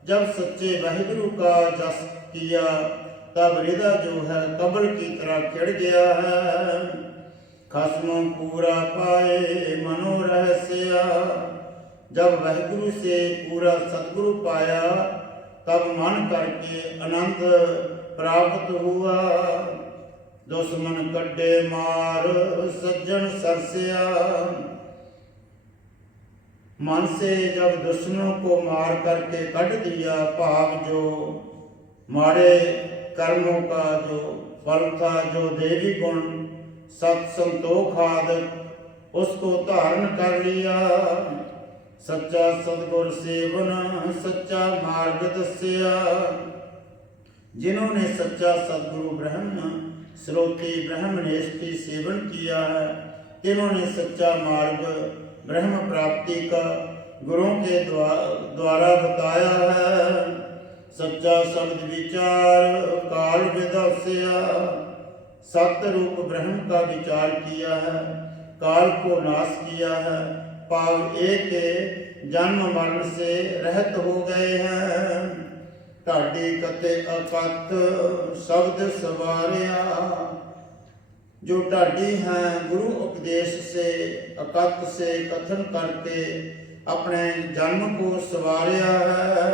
जब सच्चे वाहिगुरु का जस किया तब हृदय जो है कमल की तरह खिड़ गया है। खसम पूरा पाए मनोरहस्या। जब वाहिगुरु से पूरा सतगुरु पाया तब मन करके आनंद प्राप्त हुआ। दुश्मन कड्डे मार सज्जन सरसिया। मन से जब दुश्मनों को मार करके कट दिया, भाव जो मारे कर्मों का जो फल था, जो देवी गुण सत संतोख आदि उसको धारण कर लिया। सच्चा सतगुर सेवन सच्चा मार्ग दस्या। जिन्होंने सच्चा सतगुरु ब्रह्म स्रोती ब्रह्मनिष्ठी सेवन किया है, तिन्होंने सच्चा मार्ग ब्रह्म प्राप्ति का गुरुओं के द्वारा बताया है। सच्चा शब्द विचार काल विदस्या। सत्य रूप ब्रह्म का विचार किया है, काल को नाश किया है, पाव एक जन्म मरण से रहित हो गए हैं। ढाडी कते अकत शब्द सवारिया। जो ढाडी हैं गुरु उपदेश से अकत से कथन करके अपने जन्म को सवारिया है।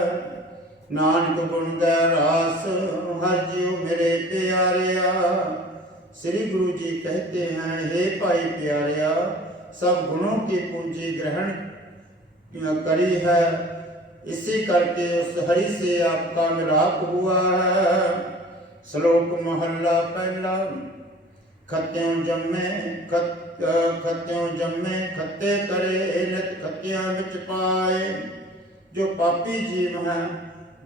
नानक गुण दै रास हर जीव मेरे प्यारिया। श्री गुरु जी कहते हैं, हे भाई प्यारिया, सब गुणों की पूंजी ग्रहण करी है, इसी करके उस हरि से आपका मिलाप हुआ है। श्लोक महला पहला। खत्यों जम्मे खत्ते करे नित खत्तियां विच पाए। जो पापी जीव हैं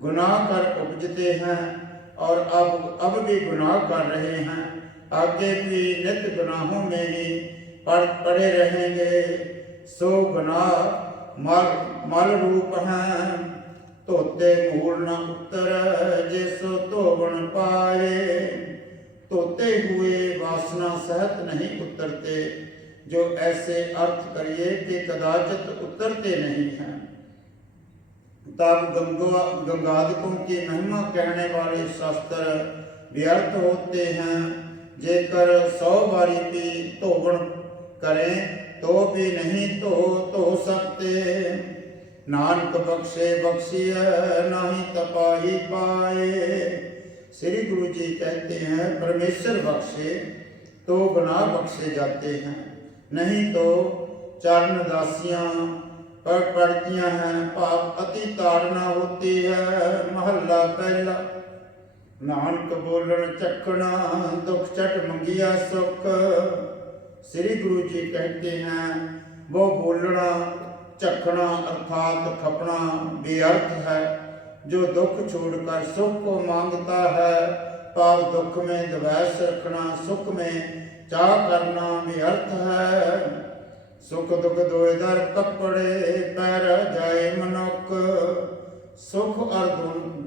गुनाह कर उपजते हैं और अब भी गुनाह कर रहे हैं, आगे भी नित गुनाहों में ही पड़े रहेंगे। सो गुनाह मल रूप हैं, धोते मूल न उतर जिसो धोबन पाए। धोते हुए वासना सहित नहीं उतरते, जो ऐसे अर्थ करिए कि कदाचित उतरते नहीं हैं। तब गंगादिकों की महिमा कहने वाले शास्त्र व्यर्थ होते हैं। जेकर 100 बारी भी धोबन करें तो भी नहीं धो सकते। नानक बख्शे बख्शिय नहीं तपाही पाए। श्री गुरु जी कहते हैं, परमेश्वर बख्शे तो गुनाह बख्शे जाते हैं, नहीं तो चरण दासियां पड़तियां हैं, पाप अति ताड़ना होती है। महला पहला। नानक बोलन चखना दुख चट मंगिया सुख। श्री गुरु जी कहते हैं, वो बोलना चखना अर्थात खपना व्यर्थ है। जो दुख छोड़कर सुख को मांगता है, पाव दुख में द्वेष रखना, सुख में चाह करना व्यर्थ है। सुख दुख दोए दर कपड़े पैर जाए मनुख। सुख और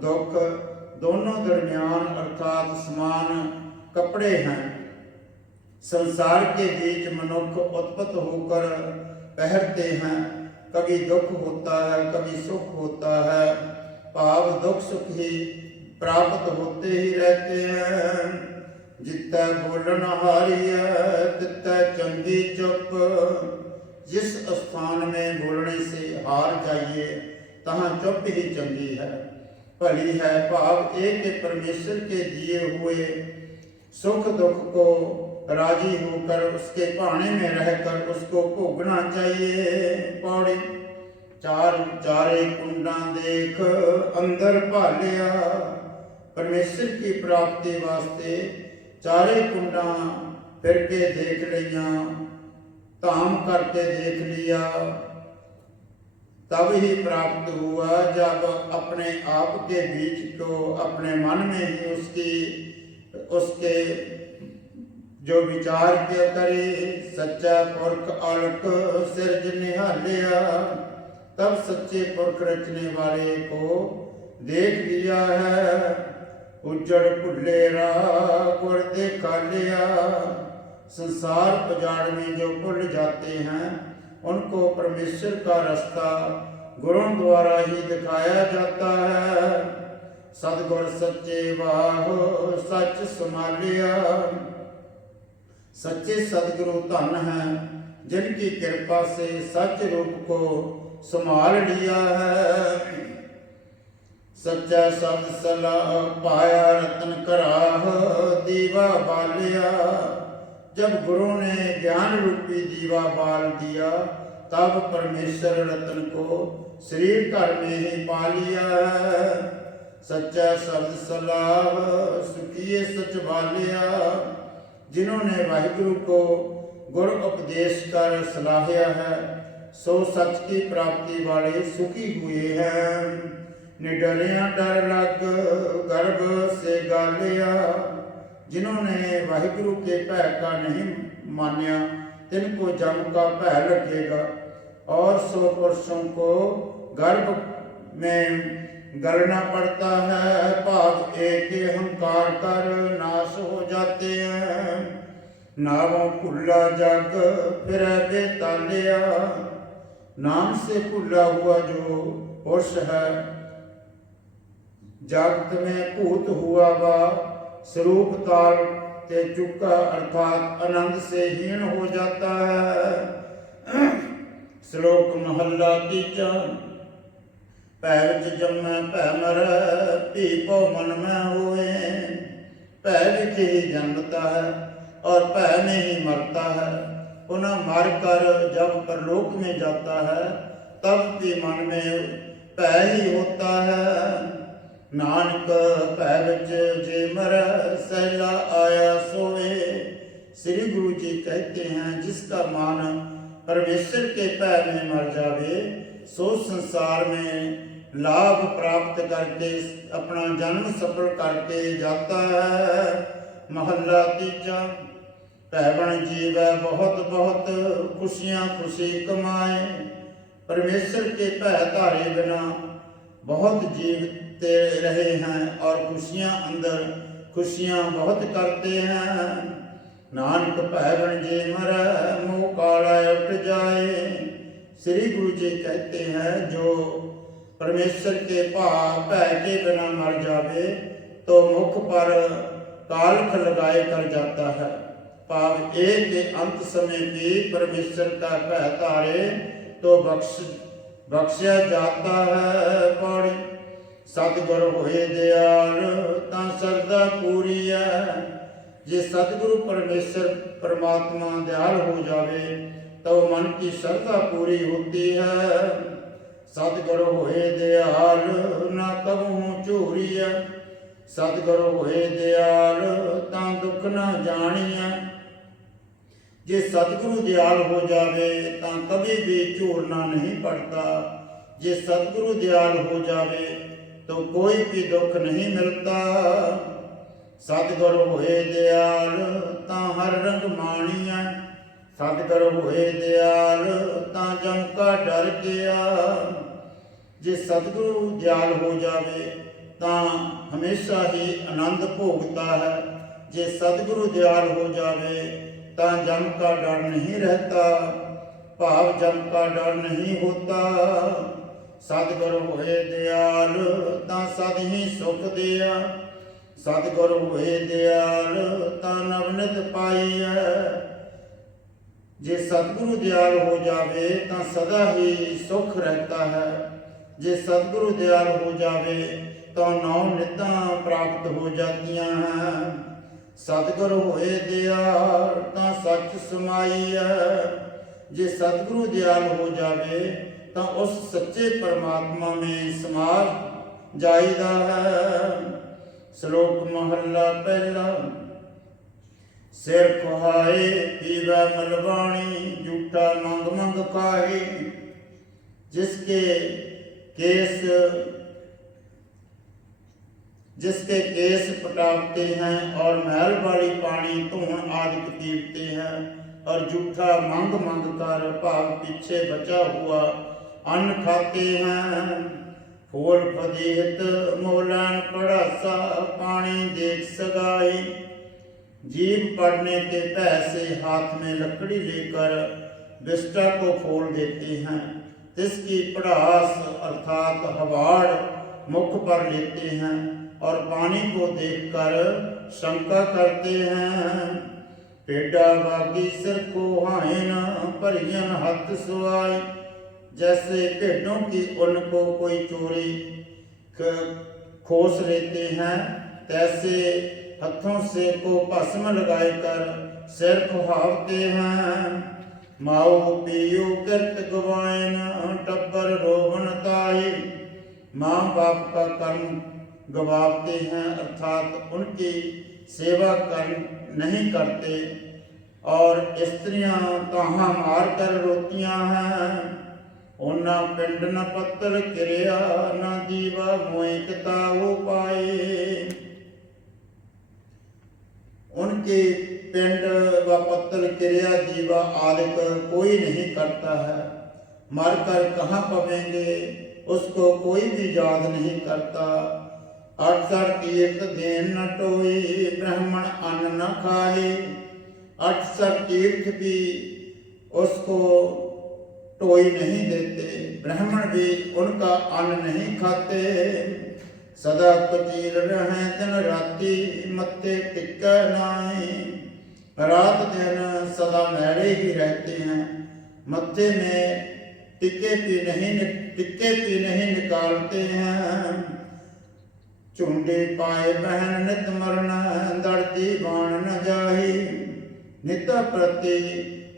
दुख दोनों दरमियान अर्थात समान कपड़े हैं। संसार के बीच मनुष्य उत्पन्न होकर पहरते हैं, कभी दुख होता है कभी सुख होता है। भाव दुख सुख ही प्राप्त होते ही रहते हैं। जितै बोलन हारिय तितै चंगी चुप। जिस स्थान में बोलने से हार जाइए तहाँ चुप ही चंगी है, भली है। भाव एक परमेश्वर के दिए हुए सुख दुख को राजी होकर उसके पाने में रहकर उसको भोगना चाहिए। पौड़ी। चारे कुंडा देख अंदर भालिया। परमेश्वर की प्राप्ति वास्ते चारे कुंडा फिर के देख लिया, धाम करके देख लिया, तब ही प्राप्त हुआ। जब अपने आप के बीच को अपने मन में ही उसके जो विचार के करे सच्चा पुरख अलख सिरज निहालिया, तब सच्चे पुरख रचने वाले को देख लिया है। उजड़ भुल्लेरा गुर देखा लिया, संसार पजाड़ में जो भूल जाते हैं उनको परमेश्वर का रास्ता गुरुओं द्वारा ही दिखाया जाता है। सतगुर सच्चे बाहो सच संभालिया, सच्चे सदगुरु धन है जिनकी कृपा से सच रूप को संभाल लिया है। सच्चा शब्द सलाह पाया रतन कराह दीवा बालिया, जब गुरु ने ज्ञान रूपी दीवा बाल दिया तब परमेश्वर रतन को शरीर घर में ही पा लिया है। सच्चा शब्द सलाह सुखिए सच बालिया, जिन्होंने वाहिगुरु को गुर उपदेश कर सलाहिया है सो सच की प्राप्ति वाले सुखी हुए हैं। निडरिया डर लग गर्भ से गालिया, जिन्होंने वाहिगुरु के भय का नहीं मान्या तिनको जम का भय लगेगा, और सौ पुरुषों को गर्भ में गलना पड़ता है। भाग एक अहंकार कर नाश हो जाते हैं, नामों खुला जग फिर बेतालिया, नाम से खुला हुआ जो पुरुष है जगत में भूत हुआ वा स्वरूप ताल ते चुका अर्थात आनंद से हीन हो जाता है। श्लोक महला तीजा, भै विच जम्मै भै मरै भी भौ मन में होए, भै विच ही जन्मता है और भै में ही मरता है। पुनः मर कर जब परलोक में जाता है तब भी मन में भै ही होता है। नानक भै विच जे मरै सहला आया सोए, श्री गुरु जी कहते हैं जिसका मन परमेश्वर के भय में मर जावे सो संसार में लाभ प्राप्त करके अपना जन्म सफल करके जाता है। महला तीजा, भैबन जीवै बहुत बहुत खुशियाँ खुशी कमाए, परमेश्वर के भय धारे बिना बहुत जीवते रहे हैं और खुशियाँ अंदर खुशियाँ बहुत करते हैं। नानक भैबन जे मरै मोह काला उठ जाए, श्री गुरु जी कहते हैं जो परमेश्वर के भय के बिना मर जावे तो मुख पर कालख लगाए कर जाता है। भाव एक के अंत समय भी परमेश्वर का भय धारे तो बख्शिया जाता है। पौड़ी, सतगुर होए दयाल ता सरदा पूरी है, जे सतगुरु परमेश्वर परमात्मा दयाल हो जावे तो मन की श्रद्धा पूरी होती है। सतगुर होए दयाल ना कबहू चोरिया, सतगुर होए दयाल ता दुख ना जानिया, जे सतगुरु दयाल हो जावे तो कभी भी झूरना नहीं पड़ता। जे सतगुरु दयाल हो जावे तो कोई भी दुख नहीं मिलता। सतगुरु होए दयाल ता हर रंग माणिया, सतगुरु होए दयाल ता जम का डर गया। जे सतगुरु दयाल हो जावे ता हमेशा ही आनंद भोगता है। जे सतगुरु दयाल हो जावे ता जम का डर नहीं रहता, भाव जम का डर नहीं होता। सतगुरु होए दयाल ता सद ही सुख दिया, सतगुरु होए दयाल ता नवनित पाई है। जे सतगुरु दयाल हो जावे ता सदा ही सुख रहता है। जे सतगुरु दयाल हो जावे तो नौ नितां प्राप्त हो जातियां हैं। सतगुरु होए दयाल ता सच समाई है। जे सतगुरु दयाल हो जावे तो उस सच्चे परमात्मा में समा जाईदा है। श्लोक महला पहला, सिर खुहाए पीवै मलवाणी झूठा मंग मंग खाए, जिसके केस जिसके केस पटावते हैं और मैल वाली पानी धोन आदि पीवते हैं, और जूठा मंग मंग कर भाव पीछे बचा हुआ अन्न खाते हैं। फूल फदीहत मोलन पड़ासा पानी देख सगाई, जीव पड़ने के पैसे हाथ में लकड़ी लेकर विष्टा को फोड़ देते हैं। तिसकी पड़ास अर्थात हवाड़ मुख पर लेते हैं और पानी को देखकर शंका करते हैं। पेड़ा बागी सिर को हाइन परियन हाथ सुआई, जैसे भेड़ों की ऊन को कोई चोरी खोस लेते हैं, तैसे हथों से को भस्म लगाए कर सिर खुहावते हैं। माओ पियो कृत गवायन टब्बर रोवन ताई, माँ बाप का कर्म गवाते हैं अर्थात उनकी सेवा कर नहीं करते, और स्त्रियां ताहा मार कर रोतियां हैं। उन्ना पिंड न पत्तल किरिया न दीवा मोए किताबो पाए, उनके पिंड व पत्तल क्रिया दीवा आदि कोई नहीं करता है। मर कर कहाँ पवेंगे उसको कोई भी याद नहीं करता। अठसर तीर्थ देन न टोई ब्राह्मण अन्न न खाए, अठसर तीर्थ भी उसको टोई नहीं देते, ब्राह्मण भी उनका अन्न नहीं खाते। सदा कुचील रहें दिन राति मत्थे टिक्का नाई, रात दिन सदा मैले ही रहते हैं, मत्थे में टिक्के भी नहीं निकालते हैं। चुंडी पाए बहन नित मरण दर्दी बाण न जाही, नित प्रति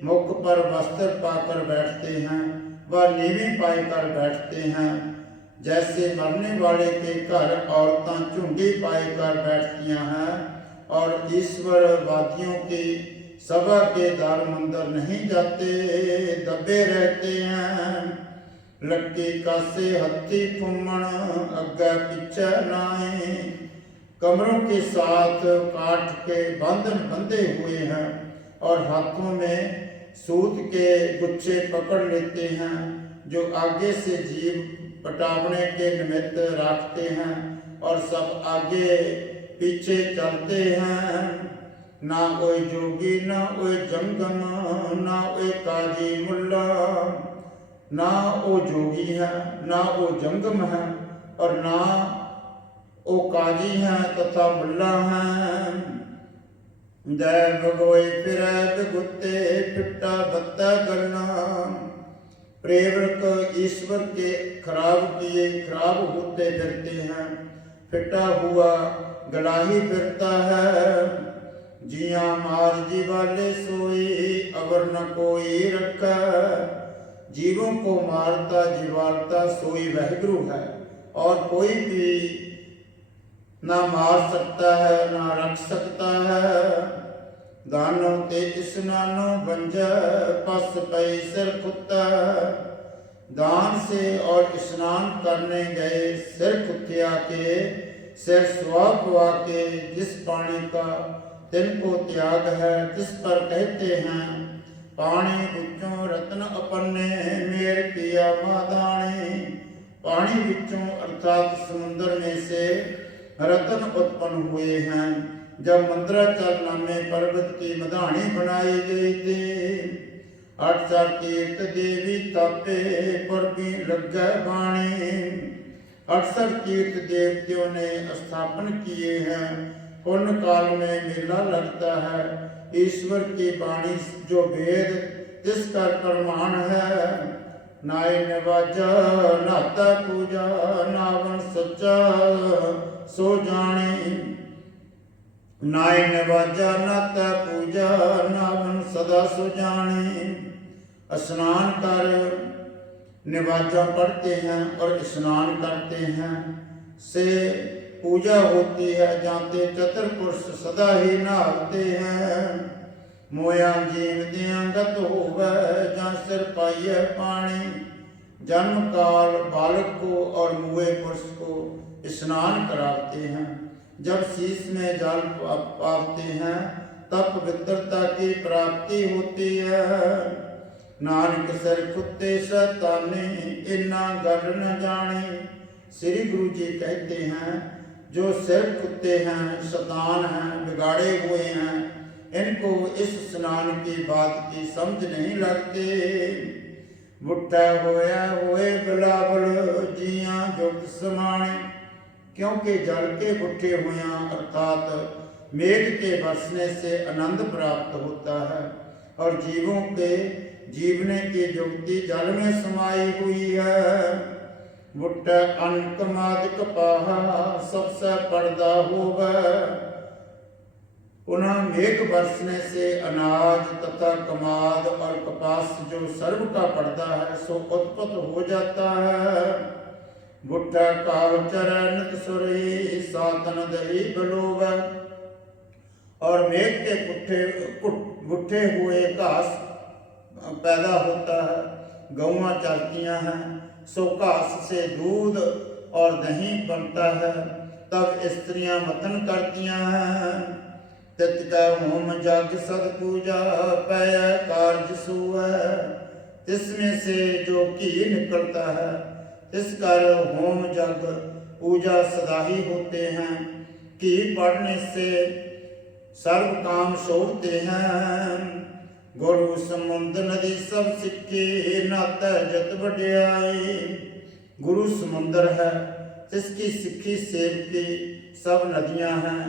मुख पर वस्त्र पाकर बैठते हैं व नीवी पाई कर बैठते हैं। जैसे मरने वाले के घर औरतें चुंडी पाई कर बैठतियां हैं, और ईश्वर वादियों की सभा के द्वार मंदिर नहीं जाते, दबे रहते हैं। लक्की कासे हत्ती फुम्मण अग्गे पीछे नाए, कमरों के साथ काठ के बंधन बंधे हुए हैं और हाथों में सूत के गुच्छे पकड़ लेते हैं, जो आगे से जीव पटावने के निमित्त रखते हैं, और सब आगे पीछे चलते हैं। ना कोई जोगी ना कोई जंगम ना कोई काजी मुल्ला, ना वो जोगी है ना वो जंगम है और ना वो काजी हैं तथा मुल्ला हैं। जय भगवई फिर गुत्ते फिट्टा बत्ता गलना, प्रेरक ईश्वर के खराब किए खराब होते फिरते हैं, फिटा हुआ गला ही फिरता है। जिया मार जीवाले सोई अवर न कोई रखा, जीवों को मारता जीवालता सोई वाहिगुरु है, और कोई भी ना मार सकता है ना रख सकता है। दानो ते स्नानो बंज पस पई सिर खुता, दान से और स्नान करने गए सिर खुतिया के सिर स्वापवा के जिस पानी का तिनको त्याग है, तिस पर कहते हैं पानी विचों रत्न अपने मेर किया मादानी। पानी विचों अर्थात समुद्र में से रत्न उत्पन्न हुए हैं। जब मंदराचल नामे पर्वत की मधानी बनाई गई थी, 8 तीर्थ देवी तापे पर भी लग बाणी। 68 तीर्थ देवतियों ने स्थापन किए हैं। पुण्य काल में मेला लगता है। ईश्वर की वाणी जो वेद जिसका प्रमाण है। नाय नवाजा नाता पूजा नावन सच्चा सो जाने। नाय नवाजा नाता पूजा नावन सदा सो जाने। स्नान कर निवाजा पढ़ते हैं और स्नान करते हैं से पूजा होती है। जाते चतुर्पुरुष सदा ही नहाते हैं। मोया जीव दियां गत होवे जां सिर पाइए पानी। जन्म काल बालक को और मुए पुरुष को स्नान कराते हैं। जब शीश में जल पाते हैं तब पवित्रता की प्राप्ति होती है। नानक सिर कुत्ते शैताने इन्ना गल न जाने। श्री गुरु जी कहते हैं जो सिर कुत्ते हैं, शैतान हैं, बिगाड़े हुए हैं, इनको इस स्नान की बात की समझ नहीं लगती। बुट्ठा होया होए बिलावल जिया जुग समाने। क्योंकि जल के बुट्ठे हुआ अर्थात मेघ के बरसने से आनंद प्राप्त होता है और जीवों के जीवने की जुक्ति जल में समाई हुई है। बुट्टा अन्न कमाद कपाहा सबसे पर्दा होगा। पुनः मेघ बरसने से अनाज तथा कमाद और कपास जो सर्व का पर्दा है सो उत्पन्न हो जाता है। बुट्टा काव चरण सुरही सातन दही बलोग। और मेघ के बुट्ठे हुए घास पैदा होता है। गौआं चरतियां हैं सो घास से दूध और दही बनता है। तब स्त्रियां मतन करतियां हैं। तितका होम जग सद पूजा पय कार्य सुवै। इसमें से जो घी निकलता है इस कर होम जग पूजा सदा ही होते हैं। घी पढ़ने से सर्व काम शोभते हैं। गुरु समुद्र नदी सब सिक्के नाता जत बढ़ियाई। गुरु समुद्र है जिसकी सिक्खी सेव की सब नदियां हैं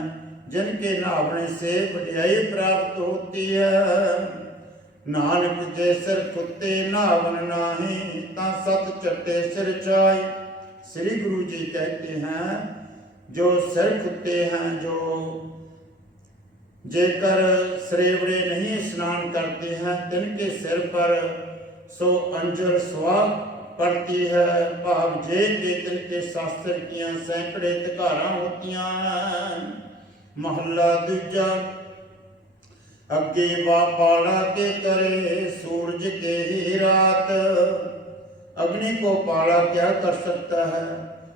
जिनके नहाने से बढ़ियाई प्राप्त होती है। नानक जे सिर कुत्ते नावन नाही ता सत चट्टे सिर चाई। श्री गुरु जी कहते हैं जो सिर कुत्ते हैं, जो जेकर श्रेवड़े नहीं स्नान करते हैं तिनके सिर पर सो अंजल स्वा पड़ती है। भाव जे के तिनके शास्त्र किया सैकड़े तिकारा होतियां हैं। महला दूजा अगे वा पाला के करे सूरज के ही रात। अग्नि को पाला क्या कर सकता है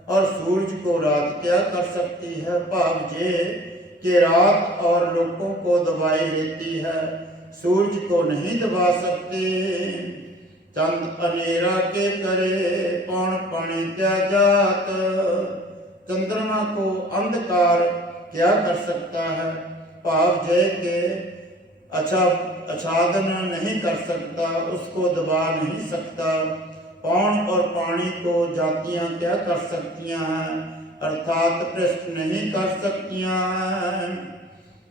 और सूरज को रात क्या कर सकती है। भाव जे कि रात और लोगों को दबाई लेती है, सूरज को नहीं दबा सकती। चंद अनेरा के करे पौन पानी क्या जात। चंद्रमा को अंधकार क्या कर सकता है। भाव जय के आच्छादन नहीं कर सकता, उसको दबा नहीं सकता। पौन और पानी को जातियां क्या कर सकतियां हैं, अर्थात पृष्ठ नहीं कर सकतियां हैं।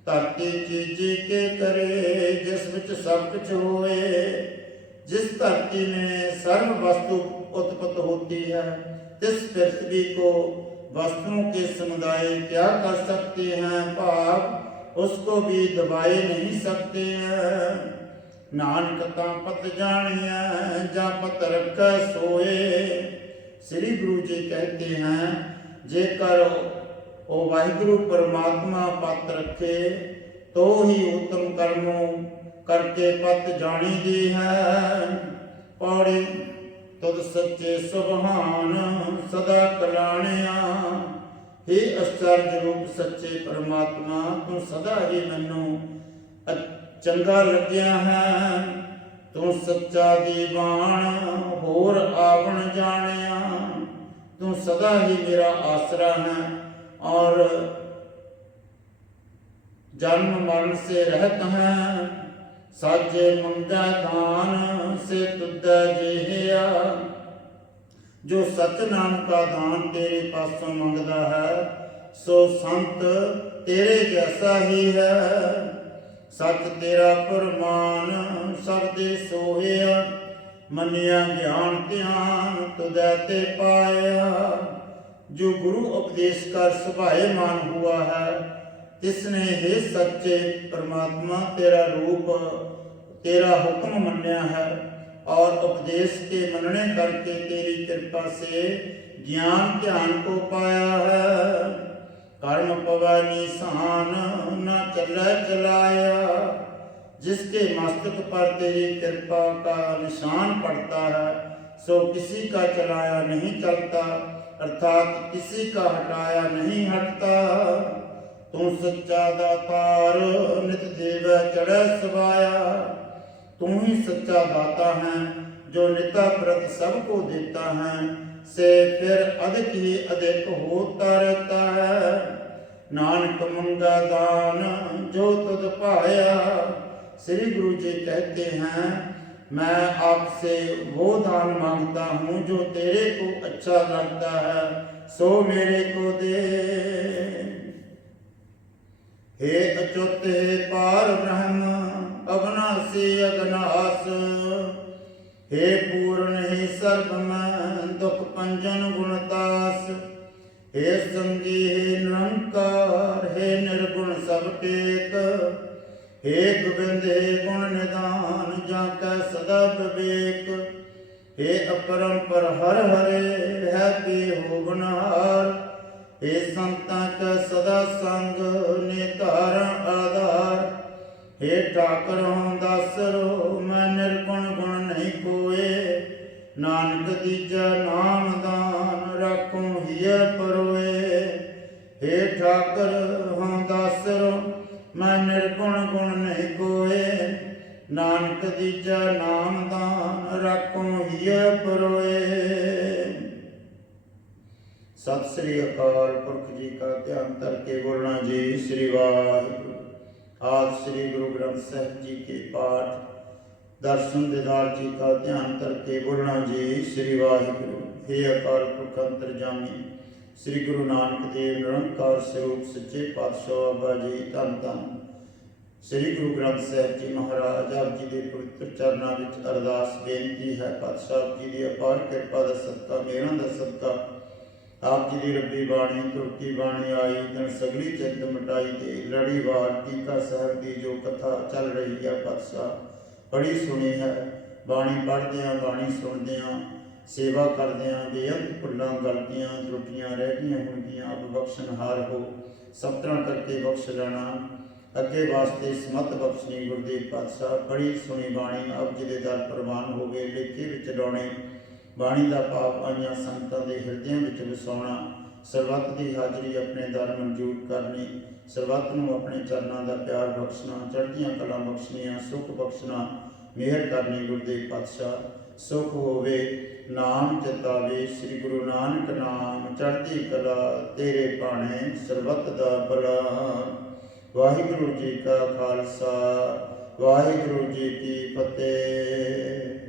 धरती चीजी के करे जिस विच सब कुछ होए। जिस धरती में सर्व वस्तु उत्पत्त होती है तिस पृथ्वी को वस्तुओं के समुदाय क्या कर सकते हैं। भाव उसको भी दबाए नहीं सकते हैं। नानक ता पत जानिया जा पत रख सोए। श्री गुरु जी कहते हैं जेकर ओ वाहिगुरु परमात्मा पत रखे तो ही उत्तम कर्मों करके पत जानी दी है। पौड़ी तुद सच्चे सुबहान सदा कलाणिया। हे आश्चर्य रूप सच्चे परमात्मा तू सदा ही मैनू चंगा लग्या है। तू सच्चा दीवान होर आवण जानिया। तू सदा ही मेरा आसरा है और जन्म मरण से रहत है। साजे मंगा दान से तुद्दा जेहिया। जो सच नाम का दान तेरे पासों मंगदा है सो संत तेरे जैसा ही है। सच तेरा फरमान सब दे सोहिया। मनिया ज्ञान ध्यान तुदै ते पाया। जो गुरु उपदेश कर सुभाएमान हुआ है तिसने हे सच्चे परमात्मा तेरा रूप तेरा हुक्म मन्या है और उपदेश के मनने करके तेरी कृपा से ज्ञान ध्यान को पाया है। कर्म पवा निशान न चला चलाया। जिसके मस्तक पर तेरी कृपा का निशान पड़ता है सो किसी का चलाया नहीं चलता। अर्थात किसी का हटाया नहीं हटता। तू सच्चा दातार नित देव चढ़े सवाया। तू ही सच्चा दाता है जो निता प्रत सबको देता है, से फिर अधिक ही अधिक होता रहता है। नानक मंगा दान जो तुझ पाया। श्री गुरु जी कहते हैं, मैं आपसे वो दान मांगता हूँ जो तेरे को अच्छा लगता है, सो मेरे को दे। हे अच्युत हे पार ब्रह्म अविनाशी अगनास, हे पूर्ण हे सर्व में दुख पंजन गुणतास। हे संगी हे निरंकार हे निर्गुण सब टेक। हे गोविंद हे गुण निदान जाकै सदा विवेक। हे अपरंपर हर हरे है बेहोगनहार। हे संतां कै सदा संग ने धारण आधार। हे ठाकर हों दासरो मैं निर्गुण गुण नहीं कोए। नानक दीजा नाम दान राखूं हिय परोए। हे ठाकर हों दासरो मैं निर्गुण गुण नहीं कोए। नानक दीजा नाम दान राखूं हिय परोए। सत श्री अकाल पुरख जी का ध्यान करके बोलना जी श्री वाहिगुरू। आज श्री गुरु ग्रंथ साहिब जी के पाठ दर्शन दीदार जी का ध्यान करके बोलना जी श्री वाहिगुरू। हे अकाल पुरख अंतरजामी श्री गुरु नानक देव निरंकार स्वरूप सच्चे पातशाह बाबा जी धन धन श्री गुरु ग्रंथ साहिब जी महाराज आप जी के पवित्र चरणों में अरदास बेनती है। पातशाह जी की अपार कृपा का सदका मेहरां का सदका आप जी की रब्बी बाणी तुरती बाणी आई दिन सगली चिंत मिटाई दे। लड़ीवार टीका साहब की जो कथा चल रही है पातशाह बड़ी सुनी है। बाणी पढ़द्या बाणी सुनद्या सेवा करद्या बेअंत भुल्लां गलतियां त्रुटियां रह गईयां होणगियां आप बख्शनहार हो। सब तरह करके बख्श लेना अगे वास्ते समत बख्शनी। गुरदेव पातशाह बड़ी सुनी बाणी आप जी के दर प्रवान हो गए। लेखे विच लाउने बाणी का भाव आईयां संगतां दे हिरदियां विच वसाउणा। सरबत की हाजरी अपने दर मंजूर करनी। सरबत नूं अपने चरणों का प्यार बख्शना। चढ़दियां कलां बख्शनियां सुख बख्शना मेहर करनी। गुरदेव पातशाह सुख होवे नाम चितावे। श्री गुरु नानक नाम चढ़ती कला तेरे भाणे सरबत दा भला। वाहिगुरू जी का खालसा वाहिगुरू जी की फतेह।